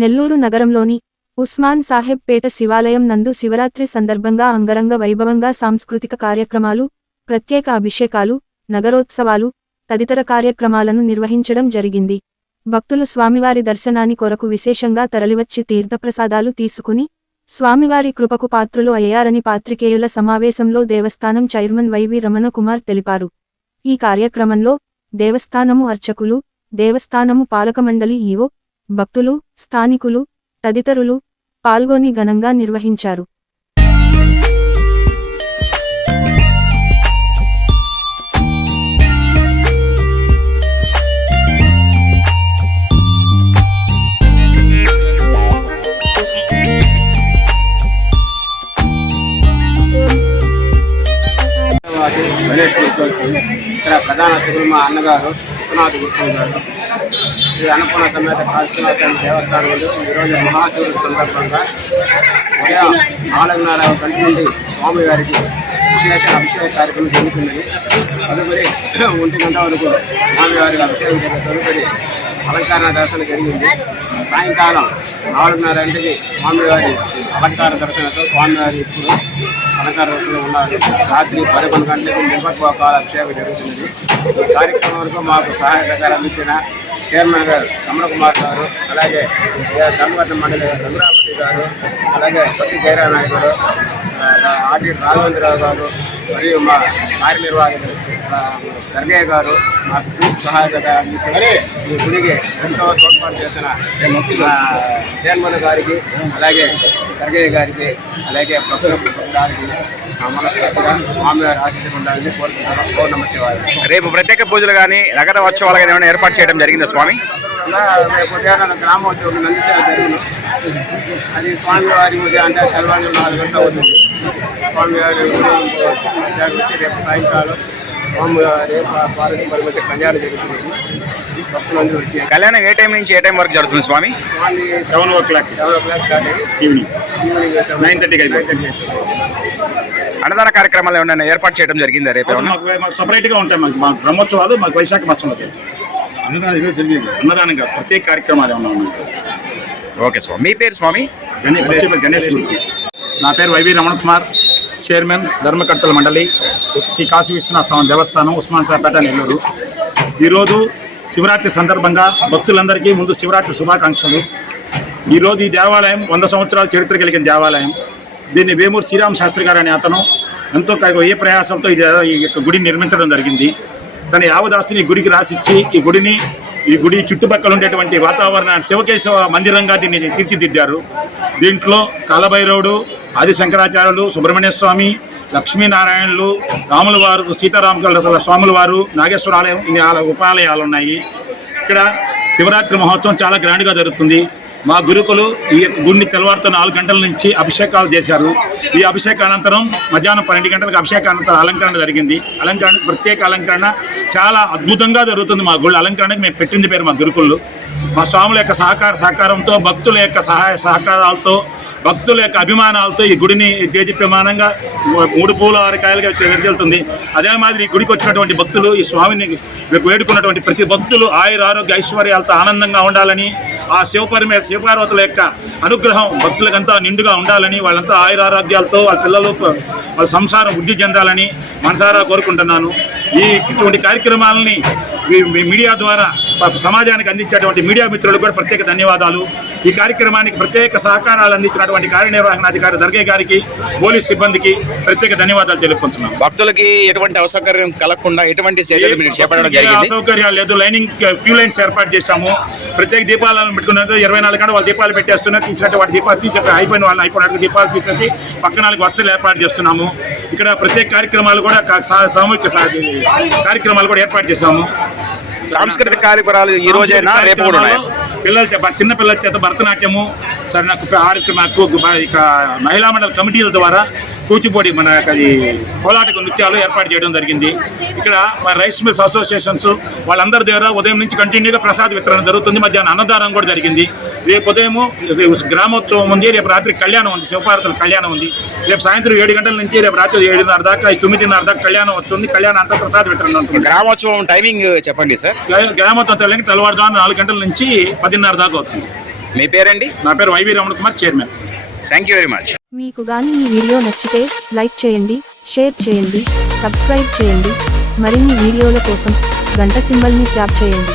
నెల్లూరు నగరంలోని ఉస్మాన్ సాహెబ్ పేట శివాలయం నందు శివరాత్రి సందర్భంగా అంగరంగ వైభవంగా సాంస్కృతిక కార్యక్రమాలు ప్రత్యేక అభిషేకాలు నగరోత్సవాలు తదితర కార్యక్రమాలను నిర్వహించడం జరిగింది. భక్తులు స్వామివారి దర్శనాని కొరకు విశేషంగా తరలివచ్చి తీర్థప్రసాదాలు తీసుకుని స్వామివారి కృపకు పాత్రులు అయ్యారని పాత్రికేయుల సమావేశంలో దేవస్థానం చైర్మన్ వైవి రమణకుమార్ తెలిపారు. ఈ కార్యక్రమంలో దేవస్థానము అర్చకులు దేవస్థానము పాలకమండలి ఈవో భక్తులు స్థానికులు తదితరులు పాల్గొని ఘనంగా నిర్వహించారు. వాసి గణేష్ ఇక్కడ ప్రధాన అర్చకులు మా అన్నగారు విశ్వనాథ్ గుర్తు గారు శ్రీ అన్నపూర్ణ సమేత కాళీశ్వర దేవస్థానంలో ఈరోజు మహాశివుడి సందర్భంగా ఉదయం నాలుగున్నర గంటల నుండి స్వామి గారికి విశేష అభిషేక కార్యక్రమం జరుగుతున్నది. తదుపరి ఒంటి గంట వరకు స్వామివారికి అభిషేకం జరిగిన తదుపరి అలంకరణ దర్శనం జరిగింది. సాయంకాలం నాలుగున్నర గంటకి స్వామివారి అలంకార దర్శనంతో స్వామివారి ఇప్పుడు అలంకార దర్శనం ఉన్నారు. రాత్రి పదకొండు గంటలకు నింపత్వాకాల అభిషేకం జరుగుతున్నది. ఈ కార్యక్రమం వరకు మాకు సహాయ సహకారం అందించిన చైర్మన్ గారు రమణ కుమార్ గారు అలాగే ధర్మవరం మండలి రఘురామరెడ్డి గారు అలాగే పత్తి జయరా నాయకుడు ఆడిట్ రాఘవేంద్రరావు గారు మరియు మా కార్యనిర్వాహకులు దర్గయ్య గారు సహాయ సహకారం అందిస్తున్నారు ఈ గుడికి ఎంతో తోడ్పాటు చేసిన చైర్మన్ గారికి అలాగే దర్గయ్య గారికి అలాగే భక్తుల బృందానికి మనస్ఫూర్తిగా ఓ నమ రేపు ప్రత్యేక పూజలు కానీ నగర ఉత్సవాలు కానీ ఏమైనా ఏర్పాటు చేయడం జరిగిందా స్వామి? రేపు ఉదయాన్న గ్రామోత్సవం నందిసేవ జరుగును అది స్వామివారి ఉదయం అంటే తెల్లవారు నాలుగు గంటలు అవుతుంది. స్వామివారి రేపు సాయంకాలం. పార్వతీ కళ్యాణం జరుగుతుంది. ఏ టైం నుంచి ఏ టైం వరకు జరుగుతుంది స్వామి? Seven o'clock. Seven o'clock start అయ్యి ఈవినింగ్. ఈవినింగ్ సెవెన్- 9:30 కి అయిపోతుంది. 9:30 కి అయిపోతుంది. అన్నదాన కార్యక్రమాలు ఏమైనా ఏర్పాటు చేయడం జరిగిందా రేపు మాకు సపరేట్గా ఉంటాయి మాకు. మా బ్రహ్మోత్సవాలు మాకు వైశాఖ మాసంలో అన్నదానం కాదు ప్రత్యేక కార్యక్రమాలు ఏమన్నా ఉన్నాయి? ఓకే స్వామి. మీ పేరు స్వామి? గణేష్ గణేష్ గురు. నా పేరు వైవి రమణ కుమార్. చైర్మన్ ధర్మకర్తల మండలి శ్రీ కాశీ విశ్వనాథ స్వామి దేవస్థానం ఉస్మాన్ సాపేట నెల్లూరు. ఈరోజు శివరాత్రి సందర్భంగా భక్తులందరికీ ముందు శివరాత్రి శుభాకాంక్షలు. ఈరోజు ఈ దేవాలయం వంద సంవత్సరాల చరిత్ర కలిగిన దేవాలయం. దీన్ని వేమూరు శ్రీరామ శాస్త్రి గారు అనే అతను ఎంతో ఏ ప్రయాసంతో ఈ యొక్క గుడిని నిర్మించడం జరిగింది. తన యావదాసుని గుడికి రాసిచ్చి ఈ గుడిని ఈ గుడి చుట్టుపక్కల ఉండేటువంటి వాతావరణాన్ని శివకేశవ మందిరంగా దీన్ని తీర్చిదిద్దారు. దీంట్లో కాలభైరవుడు ఆది శంకరాచార్యులు సుబ్రహ్మణ్య స్వామి లక్ష్మీనారాయణులు రాముల వారు సీతారామ స్వాముల వారు నాగేశ్వర ఆలయం ఇన్ని ఉపాలయాలు ఉన్నాయి ఇక్కడ శివరాత్రి మహోత్సవం చాలా గ్రాండ్గా జరుగుతుంది. మా గురుకులు ఈ యొక్క గుడిని తెల్లవారుతో నాలుగు గంటల నుంచి అభిషేకాలు చేశారు. ఈ అభిషేకానంతరం మధ్యాహ్నం పన్నెండు గంటలకు అభిషేకానంతరం అలంకరణ జరిగింది. అలంకరణ ప్రత్యేక అలంకరణ చాలా అద్భుతంగా జరుగుతుంది మా గుడి అలంకరణకు మేము పెట్టింది పేరు మా గురుకులు మా స్వాముల యొక్క సహకార సహకారంతో భక్తుల యొక్క సహాయ సహకారాలతో భక్తుల యొక్క అభిమానాలతో ఈ గుడిని తేజప్యమానంగా మూడు పూల ఆరు కాయలుగా వెళ్తుంది అదే మాదిరి ఈ గుడికి వచ్చినటువంటి భక్తులు ఈ స్వామిని వేడుకున్నటువంటి ప్రతి భక్తులు ఆయుర ఆరోగ్య ఐశ్వర్యాలతో ఆనందంగా ఉండాలని ఆ శివపరిమే శివపార్వతుల యొక్క అనుగ్రహం భక్తులకంతా నిండుగా ఉండాలని వాళ్ళంతా ఆయుర ఆరోగ్యాలతో వాళ్ళ పిల్లలు వాళ్ళ సంసారం వృద్ధి చెందాలని మనసారా కోరుకుంటున్నాను. ఈ ఇటువంటి కార్యక్రమాలని మీడియా ద్వారా సమాజానికి అందించేటువంటి మీడియా మిత్రులకు కూడా ప్రత్యేక ధన్యవాదాలు. ఈ కార్యక్రమానికి ప్రత్యేక సహకారాలు అందించినటువంటి కార్యనిర్వహణాధికారి దర్గే గారికి పోలీస్ సిబ్బందికి ప్రత్యేక ధన్యవాదాలు తెలుపుకుంటున్నాం. భక్తులకి ఎటువంటి అసౌకర్యం కలగకుండా ఎటువంటి చర్యలు మీరు చేపట్టడం జరిగింది? సౌకర్యాలు లేదు. లైనింగ్ క్యూ లైన్స్ ఏర్పాటు చేశాము. ప్రత్యేక దీపాలను పెట్టుకున్నారు ఇరవై నాలుగు గంటలు వాళ్ళు దీపాలు పెట్టేస్తున్నారు. తీసినట్టు వాటి దీపాలు తీసి అయిపోయిన వాళ్ళు అయిపోయినట్టు దీపాలు తీసేసి పక్కన నాలుగు వస్తువులు ఏర్పాటు చేస్తున్నాము. ఇక్కడ ప్రత్యేక కార్యక్రమాలు కూడా సామూహిక కార్యక్రమాలు కూడా ఏర్పాటు చేశాము. సాంస్కృతిక కార్యక్రమాలు ఈ రోజైనా రేపు కూడా ఉన్నాయా? పిల్లల చే- చిన్న పిల్లల చేత భరతనాట్యము సరే నాకు నాకు ఇక మహిళా మండలి కమిటీల ద్వారా కూచిపూడి మన అది కోలాటక నృత్యాలు ఏర్పాటు చేయడం జరిగింది. ఇక్కడ మన రైస్ మిల్స్ అసోసియేషన్స్ వాళ్ళందరి ద్వారా ఉదయం నుంచి కంటిన్యూగా ప్రసాద వితరణ జరుగుతుంది. మధ్యాహ్నం అన్నదానం కూడా జరిగింది. రేపు ఉదయము రేపు గ్రామోత్సవం ఉంది రేపు రాత్రి కళ్యాణం ఉంది శివపార్వతుల కళ్యాణం ఉంది. రేపు సాయంత్రం ఏడు గంటల నుంచి రేపు రాత్రి ఏడున్నర దాకా తొమ్మిదిన్నర దాకా కళ్యాణం వస్తుంది. కళ్యాణం అంతా ప్రసాద వితరణ ఉంటుంది. గ్రామోత్సవం టైమింగ్ చెప్పండి సార్. గ్రామోత్సవం తెల్లని తెల్లవారుజాము నాలుగు గంటల నుంచి పదిన్నర దాకా అవుతుంది. మీ పేరండి? నా పేరు Y V Ramana Kumar chairman. Thank you very much మీకు గాని ఈ వీడియో నచ్చితే లైక్ చేయండి షేర్ చేయండి సబ్స్క్రైబ్ చేయండి. మరిన్ని వీడియోల కోసం గంట సింబల్ని ట్యాప్ చేయండి.